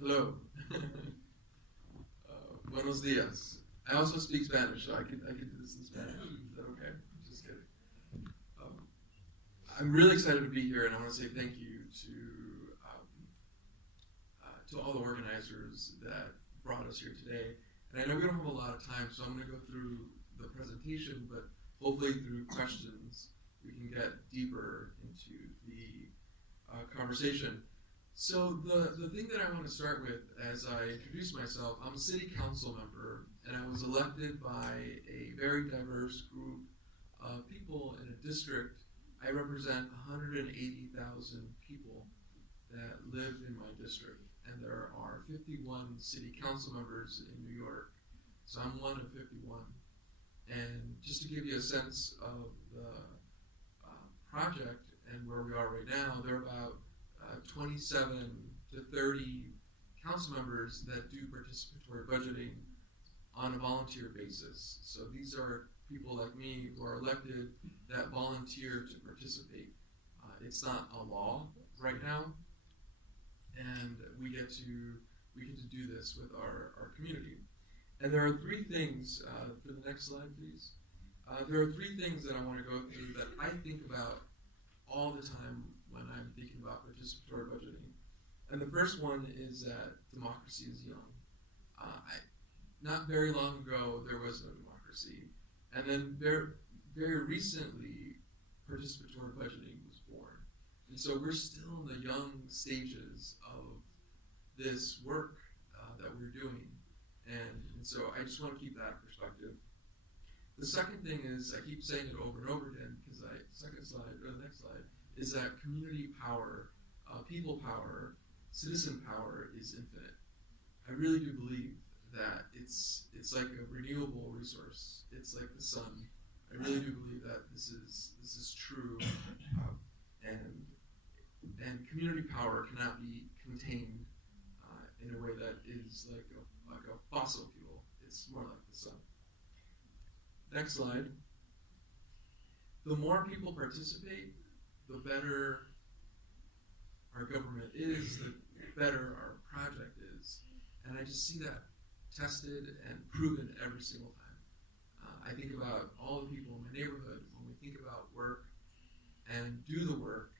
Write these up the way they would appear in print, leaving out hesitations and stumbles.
Hello. Buenos dias. I also speak Spanish, so I could do this in Spanish. Is that okay? Just kidding. I'm really excited to be here, and I want to say thank you to all the organizers that brought us here today. And I know we don't have a lot of time, so I'm going to go through the presentation, but hopefully through questions we can get deeper into the conversation. So the thing that I want to start with as I introduce myself, I'm a city council member, and I was elected by a very diverse group of people in a district. I represent 180,000 people that live in my district, and there are 51 city council members in New York. So I'm one of 51. And just to give you a sense of the project and where we are right now, there are about 27 to 30 council members that do participatory budgeting on a volunteer basis. So these are people like me who are elected that volunteer to participate. It's not a law right now, and we get to do this with our community. And there are three things, for the next slide please. There are three things that I want to go through that I think about all the time when I'm thinking about participatory budgeting. And the first one is that democracy is young. Not very long ago, there was no democracy. And then very recently, participatory budgeting was born. And so we're still in the young stages of this work that we're doing. And so I just want to keep that in perspective. The second thing is, I keep saying it over and over again, because second slide, or the next slide, is that community power, people power, citizen power is infinite. I really do believe that it's like a renewable resource. It's like the sun. I really do believe that this is true, and community power cannot be contained in a way that is like a fossil fuel. It's more like the sun. Next slide. The more people participate, the better our government is, the better our project is. And I just see that tested and proven every single time. I think about all the people in my neighborhood. When we think about work and do the work,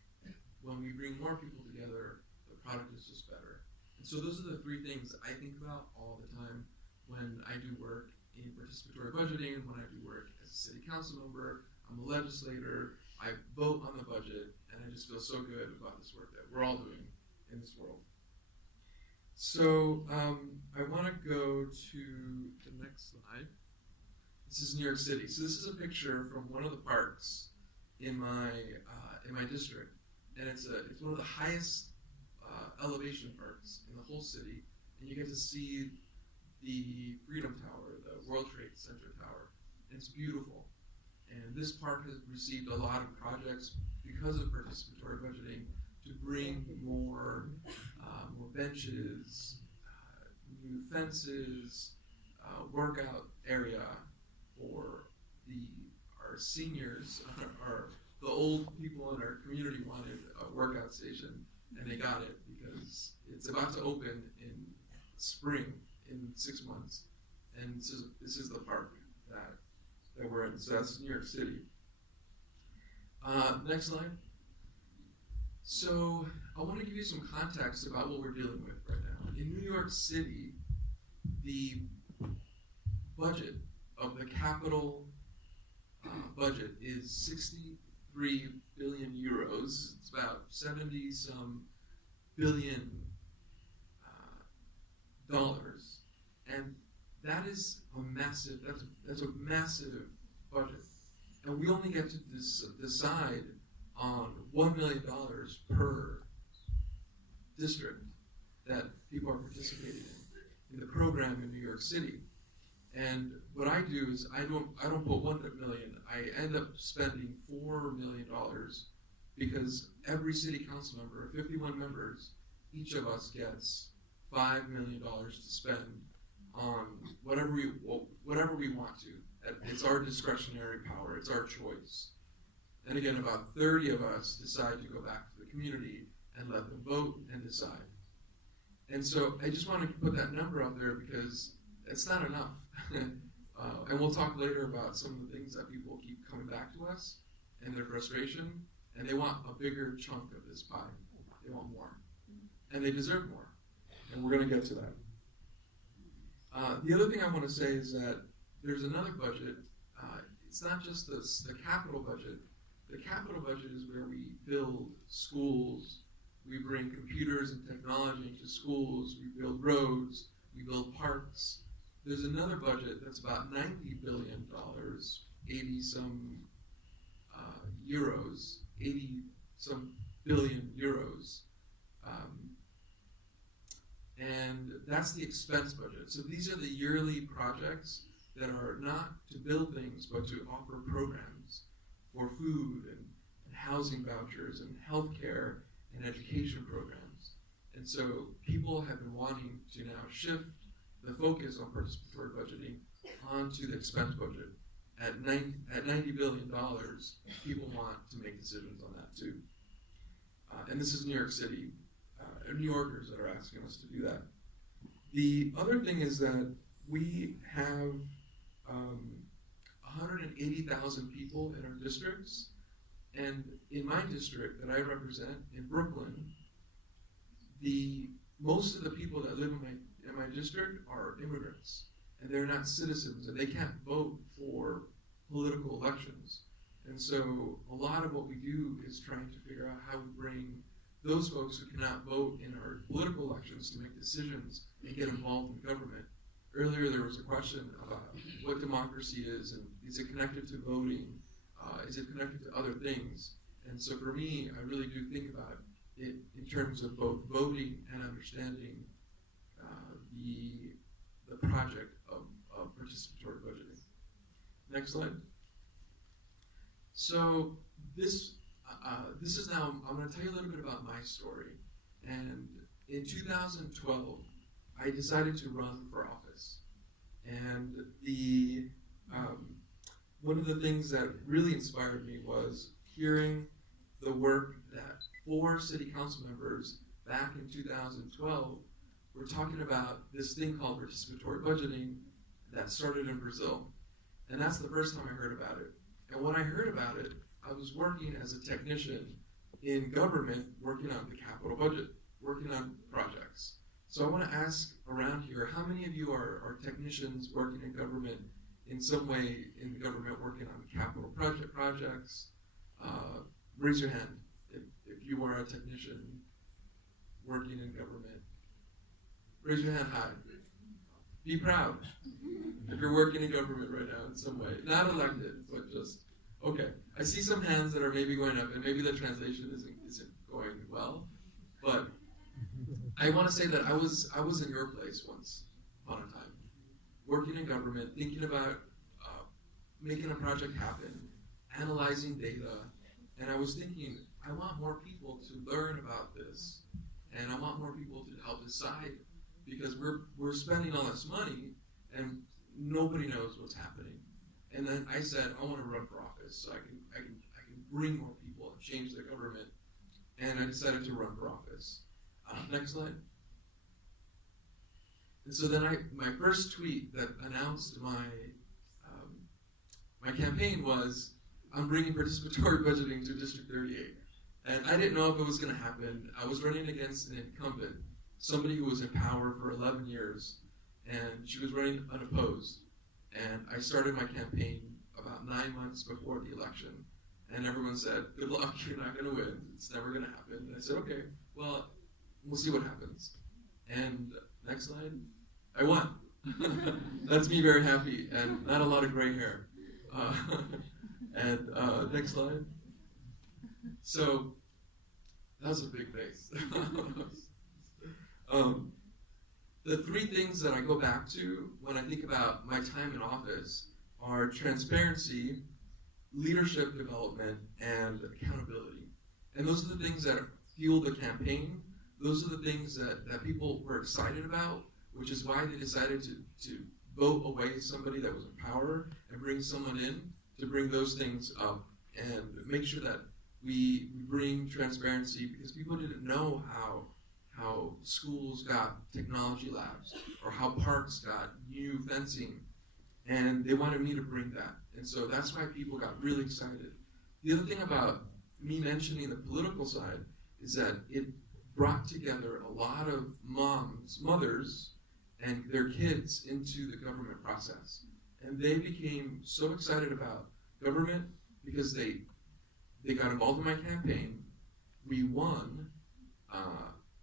when we bring more people together, the product is just better. And so those are the three things I think about all the time when I do work in participatory budgeting, when I do work as a city council member. I'm a legislator, I vote on the budget, and I just feel so good about this work that we're all doing in this world. So I want to go to the next slide. This is New York City. So this is a picture from one of the parks in my district, and it's one of the highest elevation parks in the whole city, and you get to see the Freedom Tower, the World Trade Center Tower. And it's beautiful. And this park has received a lot of projects because of participatory budgeting to bring more benches, new fences, workout area for our seniors, the old people in our community wanted a workout station, and they got it because it's about to open in spring in 6 months. And this is the park that we're in. So that's New York City. Next slide. So I want to give you some context about what we're dealing with right now. In New York City, the budget of the capital budget is 63 billion euros. It's about 70 some billion dollars, and that is a massive. That's a massive budget, and we only get to decide on $1 million per district that people are participating in the program in New York City. And what I do is I don't put $1 million. I end up spending $4 million because every city council member, 51 members, each of us gets $5 million to spend on whatever we want to. It's our discretionary power. It's our choice. And again, about 30 of us decide to go back to the community and let them vote and decide. And so I just wanted to put that number out there because it's not enough. And we'll talk later about some of the things that people keep coming back to us and their frustration, and they want a bigger chunk of this pie. They want more. And they deserve more. And we're going to get to that. The other thing I want to say is that there's another budget. It's not just the capital budget. The capital budget is where we build schools, we bring computers and technology into schools, we build roads, we build parks. There's another budget that's about $90 billion, 80-some euros, 80-some billion euros. And that's the expense budget. So these are the yearly projects that are not to build things, but to offer programs for food and housing vouchers and healthcare and education programs. And so people have been wanting to now shift the focus on participatory budgeting onto the expense budget. At $90 billion, people want to make decisions on that too. And this is New York City, New Yorkers that are asking us to do that. The other thing is that we have 180,000 people in our districts, and in my district that I represent in Brooklyn, most of the people that live in my district are immigrants, and they're not citizens, and they can't vote for political elections. And so a lot of what we do is trying to figure out how we bring those folks who cannot vote in our political elections to make decisions and get involved in government. Earlier there was a question about what democracy is, and is it connected to voting? Is it connected to other things? And so for me, I really do think about it in terms of both voting and understanding the project of participatory budgeting. Next slide. So this is now, I'm going to tell you a little bit about my story. And in 2012, I decided to run for office. And one of the things that really inspired me was hearing the work that 4 city council members back in 2012 were talking about this thing called participatory budgeting that started in Brazil. And that's the first time I heard about it. And when I heard about it, I was working as a technician in government, working on the capital budget, working on projects. So I want to ask around here, how many of you are technicians working in government in some way in government working on capital projects? Raise your hand if you are a technician working in government. Raise your hand high. Be proud if you're working in government right now in some way. Not elected, but just, okay. I see some hands that are maybe going up, and maybe the translation isn't going well, but I want to say that I was in your place once upon a time, working in government, thinking about making a project happen, analyzing data, and I was thinking, I want more people to learn about this, and I want more people to help decide, because we're spending all this money, and nobody knows what's happening. And then I said, I want to run for office, so I can bring more people and change the government, and I decided to run for office. Next slide. And so then my first tweet that announced my campaign was, I'm bringing participatory budgeting to District 38. And I didn't know if it was going to happen. I was running against an incumbent, somebody who was in power for 11 years, and she was running unopposed. And I started my campaign about 9 months before the election, and everyone said, good luck, you're not going to win. It's never going to happen. And I said, okay, well, we'll see what happens. And next slide. I won. That's me very happy, and not a lot of gray hair. Next slide. So, that was a big face. The 3 things that I go back to when I think about my time in office are transparency, leadership development, and accountability. And those are the things that fuel the campaign. Those are the things that people were excited about, which is why they decided to vote away somebody that was in power and bring someone in to bring those things up and make sure that We bring transparency because people didn't know how schools got technology labs or how parks got new fencing, and they wanted me to bring that. And so that's why people got really excited. The other thing about me mentioning the political side is that it brought together a lot of mothers, and their kids into the government process. And they became so excited about government because they got involved in my campaign. We won,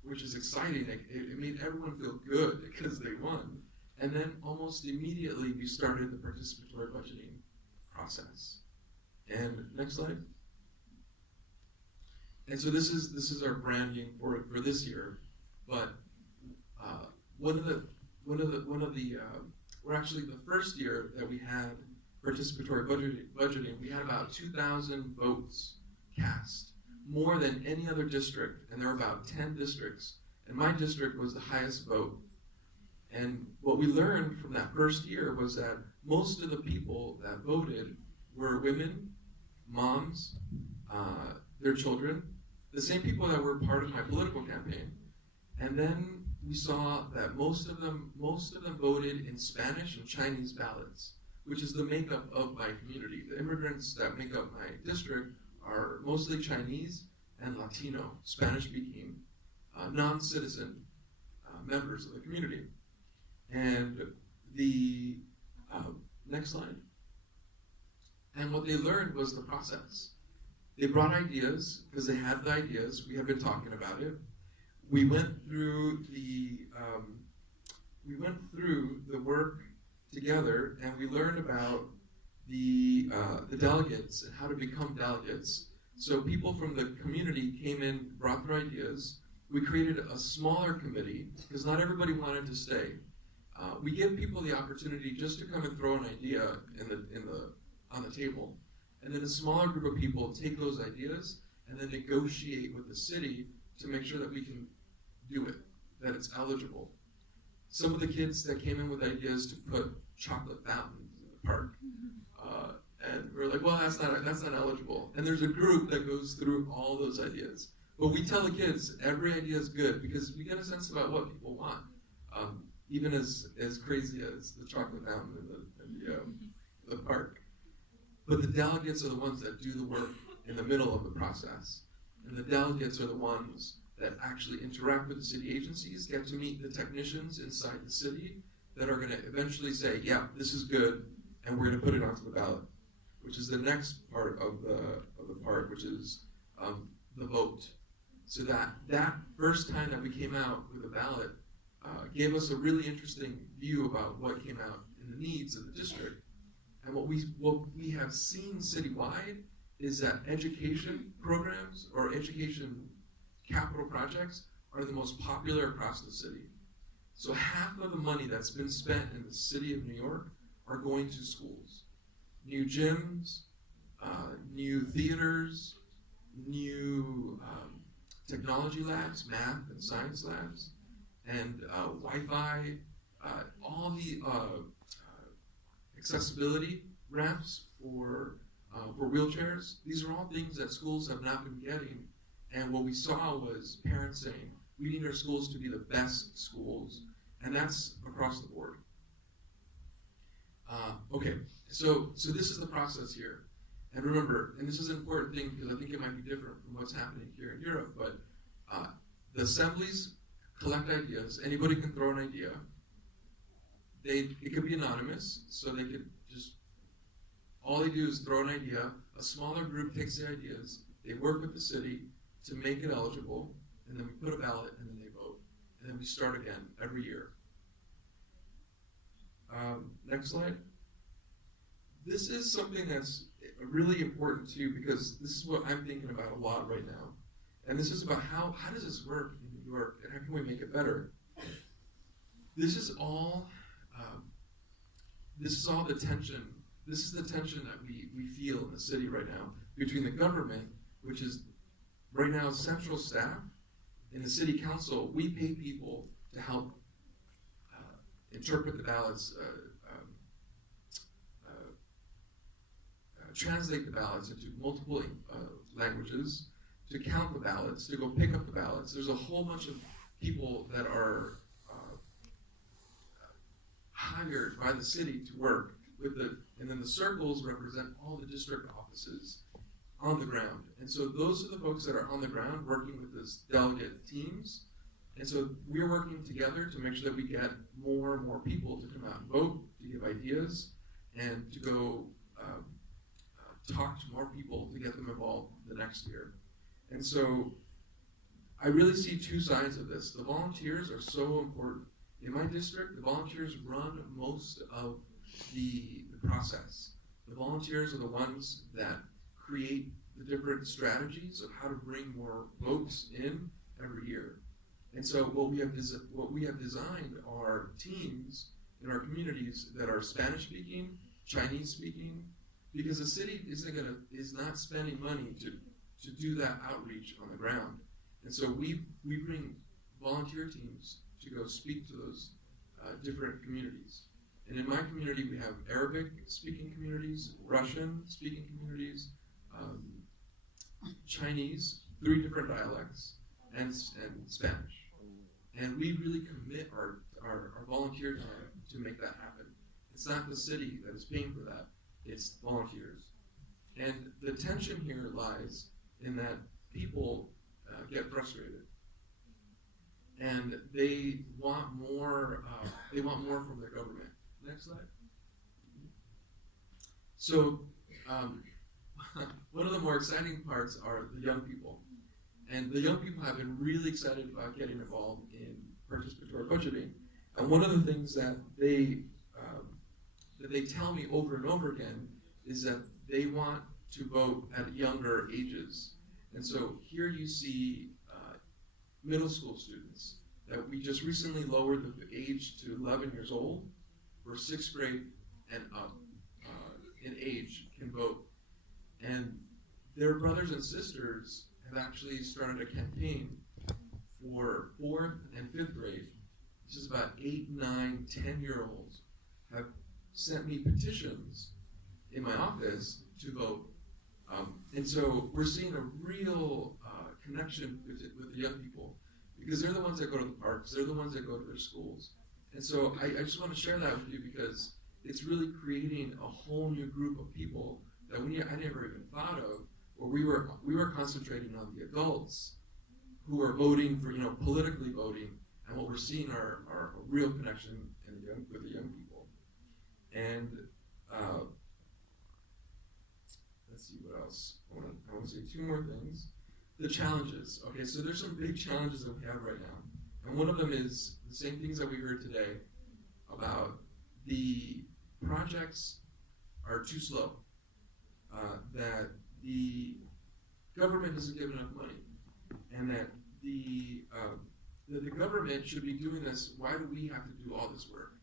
which is exciting. It made everyone feel good because they won. And then almost immediately we started the participatory budgeting process. And next slide. And so this is our branding for this year. But we're actually the first year that we had participatory budgeting, we had about 2,000 votes cast, more than any other district, and there were about 10 districts, and my district was the highest vote. And what we learned from that first year was that most of the people that voted were women, moms, their children, the same people that were part of my political campaign. And then we saw that most of them voted in Spanish and Chinese ballots, which is the makeup of my community. The immigrants that make up my district are mostly Chinese and Latino, Spanish-speaking, non-citizen members of the community. And the next slide. And what they learned was the process. They brought ideas because they had the ideas. We have been talking about it. We went through the work together, and we learned about the delegates and how to become delegates. So people from the community came in, brought their ideas. We created a smaller committee because not everybody wanted to stay. We give people the opportunity just to come and throw an idea on the table, and then a smaller group of people take those ideas and then negotiate with the city to make sure that we can do it, that it's eligible. Some of the kids that came in with ideas to put chocolate fountains in the park, and we're like, well, that's not eligible. And there's a group that goes through all those ideas. But we tell the kids every idea is good because we get a sense about what people want, even as crazy as the chocolate fountain in the park. But the delegates are the ones that do the work in the middle of the process. And the delegates are the ones that actually interact with the city agencies, get to meet the technicians inside the city that are going to eventually say, yeah, this is good, and we're going to put it onto the ballot, which is the next part of the part, which is the vote. So that first time that we came out with a ballot gave us a really interesting view about what came out in the needs of the district. And what we have seen citywide is that education programs or education capital projects are the most popular across the city. So half of the money that's been spent in the city of New York are going to schools. New gyms, new theaters, new technology labs, math and science labs, and Wi-Fi, all the accessibility ramps for wheelchairs. These are all things that schools have not been getting. And what we saw was parents saying, we need our schools to be the best schools, and that's across the board. Okay, so this is the process here. And remember, and this is an important thing because I think it might be different from what's happening here in Europe, but the assemblies collect ideas. Anybody can throw an idea. It could be anonymous, so they could just, all they do is throw an idea. A smaller group takes the ideas. They work with the city to make it eligible, and then we put a ballot, and then they vote. And then we start again every year. Next slide. This is something that's really important too, because this is what I'm thinking about a lot right now. And this is about how does this work in New York, and how can we make it better? This is all the tension. This is the tension that we feel in the city right now between the government, which is right now central staff, and the city council. We pay people to help interpret the ballots, translate the ballots into multiple languages, to count the ballots, to go pick up the ballots. There's a whole bunch of people that are hired by the city to work with and then the circles represent all the district offices on the ground. And so those are the folks that are on the ground working with these delegate teams. And so we're working together to make sure that we get more and more people to come out and vote, to give ideas, and to go talk to more people to get them involved the next year. And so I really see two sides of this. The volunteers are so important. In my district, the volunteers run most of the process. The volunteers are the ones that create the different strategies of how to bring more votes in every year. And so what we have designed are teams in our communities that are Spanish speaking, Chinese speaking, because the city is not spending money to do that outreach on the ground. And so we bring volunteer teams to go speak to those different communities. And in my community, we have Arabic-speaking communities, Russian-speaking communities, Chinese, 3 different dialects, and Spanish. And we really commit our volunteer time to make that happen. It's not the city that is paying for that, it's volunteers. And the tension here lies in that people get frustrated. And they want more from their government. Next slide. So one of the more exciting parts are the young people. And the young people have been really excited about getting involved in participatory budgeting. And one of the things that they tell me over and over again is that they want to vote at younger ages. And so here you see middle school students that we just recently lowered the age to 11 years old for 6th grade and up in age can vote. And their brothers and sisters have actually started a campaign for 4th and 5th grade. This is about 8, 9, 10-year-olds have sent me petitions in my office to vote. And so we're seeing a real connection with the young people because they're the ones that go to the parks, they're the ones that go to their schools. And so I just want to share that with you because it's really creating a whole new group of people that I never even thought of, where we were concentrating on the adults who are voting for, politically voting, and what we're seeing are a real connection with the young people. And let's see what else. I want to say 2 more things. The challenges. Okay, so there's some big challenges that we have right now. And one of them is the same things that we heard today about the projects are too slow, that the government doesn't give enough money, and that the government should be doing this. Why do we have to do all this work?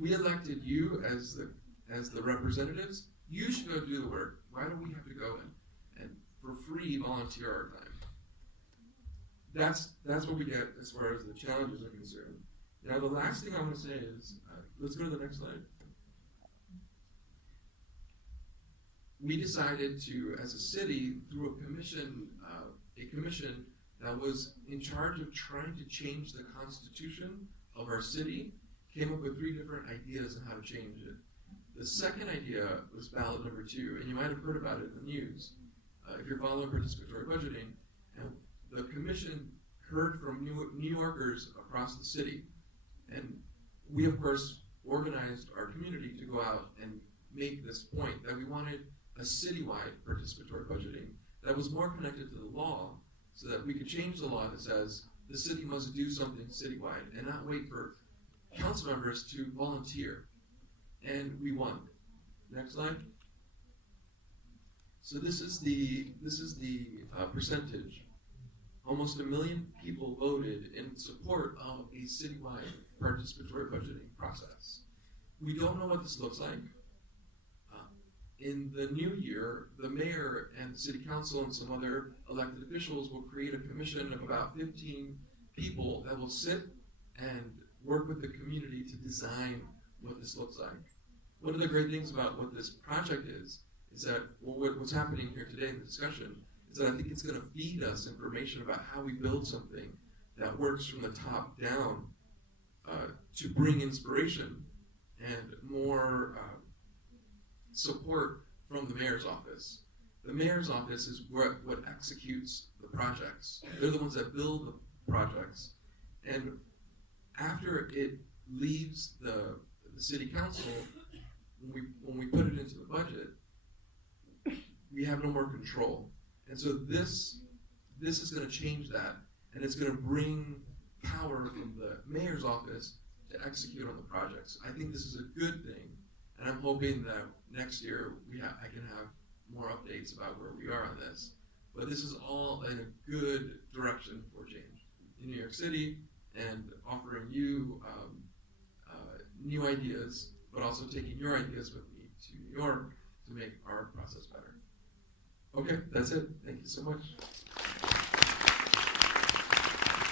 We elected you as the representatives. You should go do the work. Why do we have to go and for free volunteer our time? That's what we get as far as the challenges are concerned. Now, the last thing I want to say is, let's go to the next slide. We decided to, as a city, through a commission that was in charge of trying to change the constitution of our city, came up with 3 different ideas on how to change it. The second idea was ballot number 2, and you might have heard about it in the news if you're following participatory budgeting. And the commission heard from New Yorkers across the city, and we, of course, organized our community to go out and make this point that we wanted a citywide participatory budgeting that was more connected to the law, so that we could change the law that says the city must do something citywide and not wait for council members to volunteer. And we won. Next slide. So this is the percentage. Almost 1 million people voted in support of a citywide participatory budgeting process. We don't know what this looks like. In the new year, the mayor and the city council and some other elected officials will create a commission of about 15 people that will sit and work with the community to design what this looks like. One of the great things about what this project is is that what's happening here today in the discussion is that I think it's going to feed us information about how we build something that works from the top down to bring inspiration and more support from the mayor's office. The mayor's office is what executes the projects. They're the ones that build the projects. And after it leaves the city council, when we put it into the budget, we have no more control. And so this is going to change that, and it's going to bring power from the mayor's office to execute on the projects. I think this is a good thing, and I'm hoping that next year I can have more updates about where we are on this. But this is all in a good direction for change in New York City, and offering you new ideas, but also taking your ideas with me to New York to make our process better. Okay, that's it. Thank you so much.